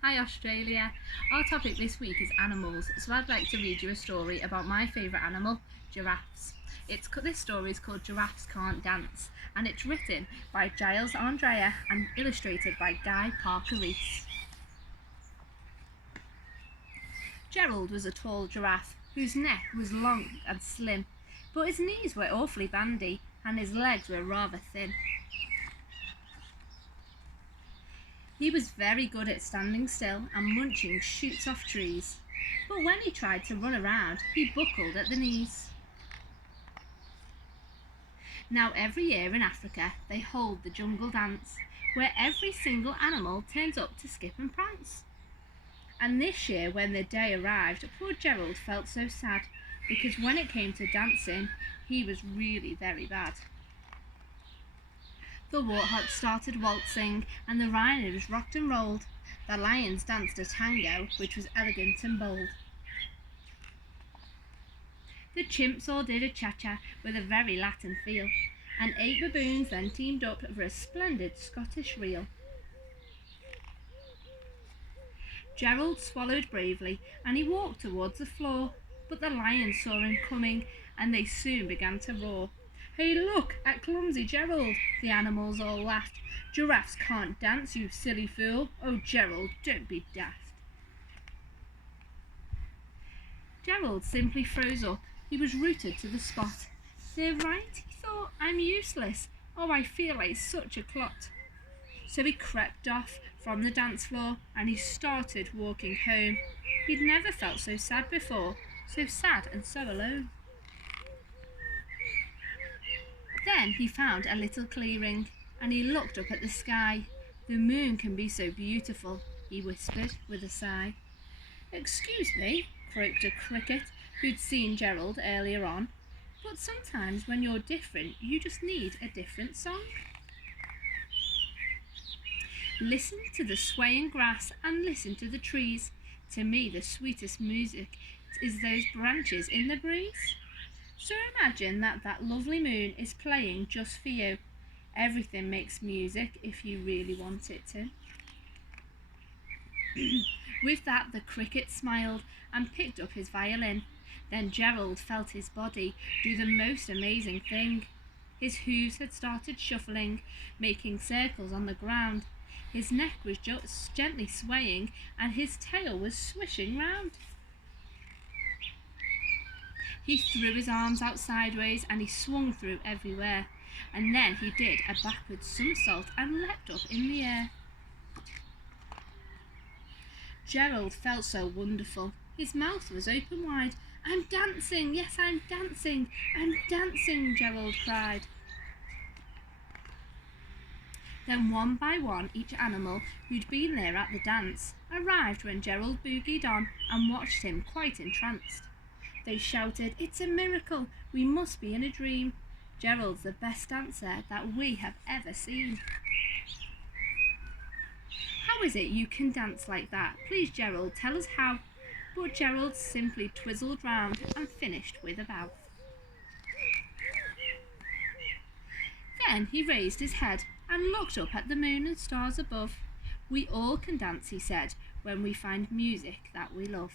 Hi Australia. Our topic this week is animals, so I'd like to read you a story about my favourite animal, giraffes. This story is called Giraffes Can't Dance, and it's written by Giles Andrea and illustrated by Guy Parker Rees. Gerald was a tall giraffe whose neck was long and slim, but his knees were awfully bandy and his legs were rather thin. He was very good at standing still and munching shoots off trees, but when he tried to run around, he buckled at the knees. Now every year in Africa they hold the jungle dance, where every single animal turns up to skip and prance. And this year when the day arrived, poor Gerald felt so sad, because when it came to dancing, he was really very bad. The warthog started waltzing, and the rhinos rocked and rolled. The lions danced a tango, which was elegant and bold. The chimps all did a cha-cha with a very Latin feel, and 8 baboons then teamed up for a splendid Scottish reel. Gerald swallowed bravely, and he walked towards the floor, but the lions saw him coming, and they soon began to roar. "Hey, look at clumsy Gerald!" the animals all laughed. "Giraffes can't dance, you silly fool! Oh, Gerald, don't be daft!" Gerald simply froze up. He was rooted to the spot. "They're right," he thought. "I'm useless. Oh, I feel like such a clot." So he crept off from the dance floor and he started walking home. He'd never felt so sad before, so sad and so alone. Then he found a little clearing, and he looked up at the sky. "The moon can be so beautiful," he whispered with a sigh. "Excuse me," croaked a cricket who'd seen Gerald earlier on, "but sometimes when you're different, you just need a different song. Listen to the swaying grass and listen to the trees. To me the sweetest music is those branches in the breeze. So imagine that lovely moon is playing just for you. Everything makes music if you really want it to." With that the cricket smiled and picked up his violin. Then Gerald felt his body do the most amazing thing. His hooves had started shuffling, making circles on the ground. His neck was just gently swaying and his tail was swishing round. He threw his arms out sideways and he swung through everywhere, and then he did a backward somersault and leapt up in the air. Gerald felt so wonderful. His mouth was open wide. "I'm dancing, yes, I'm dancing, Gerald cried. Then one by one each animal who'd been there at the dance arrived when Gerald boogied on and watched him quite entranced. They shouted, "It's a miracle! We must be in a dream. Gerald's the best dancer that we have ever seen." "How is it you can dance like that? Please, Gerald, tell us how." But Gerald simply twizzled round and finished with a bow. Then he raised his head and looked up at the moon and stars above. "We all can dance," he said, "when we find music that we love."